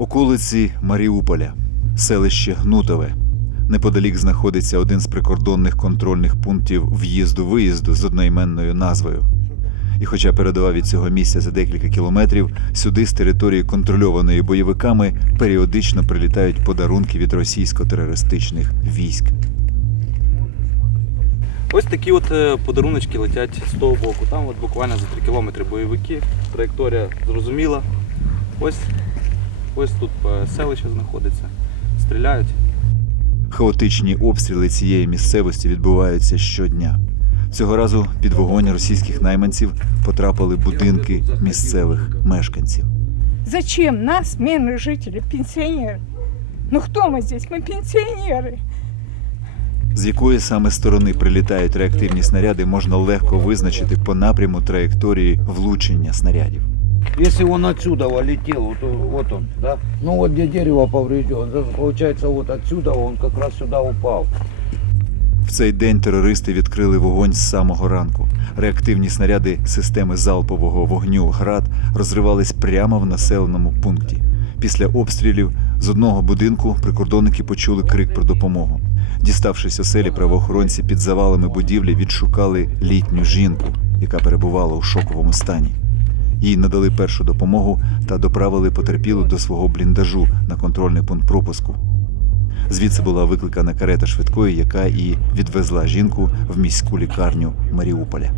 Околиці Маріуполя, селище Гнутове. Неподалік знаходиться один з прикордонних контрольних пунктів в'їзду-виїзду з одноіменною назвою. І хоча передова від цього місця за декілька кілометрів, сюди з території контрольованої бойовиками періодично прилітають подарунки від російсько-терористичних військ. Ось такі от е, подаруночки летять з того боку. Там от буквально за 3 кілометри бойовики. Траєкторія зрозуміла. Ось, ось тут е, селище знаходиться. Стріляють. Хаотичні обстріли цієї місцевості відбуваються щодня. Цього разу під вогонь російських найманців потрапили будинки місцевих мешканців. Зачем нас, мирные жители, пенсионеры? Ну кто мы здесь? Мы пенсионеры. З якої саме сторони прилітають реактивні снаряди, можна легко визначити по напряму траєкторії влучення снарядів. Если он отсюда летел, то вот он, да? Ну вот где дерево повреждено, получается вот отсюда он как раз сюда упал. В цей день терористи відкрили вогонь з самого ранку. Реактивні снаряди системи залпового вогню ГРАД розривались прямо в населеному пункті. Після обстрілів з одного будинку прикордонники почули крик про допомогу. Діставшись оселі, правоохоронці під завалами будівлі відшукали літню жінку, яка перебувала у шоковому стані. Їй надали першу допомогу та доправили потерпілу до свого бліндажу на контрольний пункт пропуску. Звідси була викликана карета швидкої, яка і відвезла жінку в міську лікарню Маріуполя.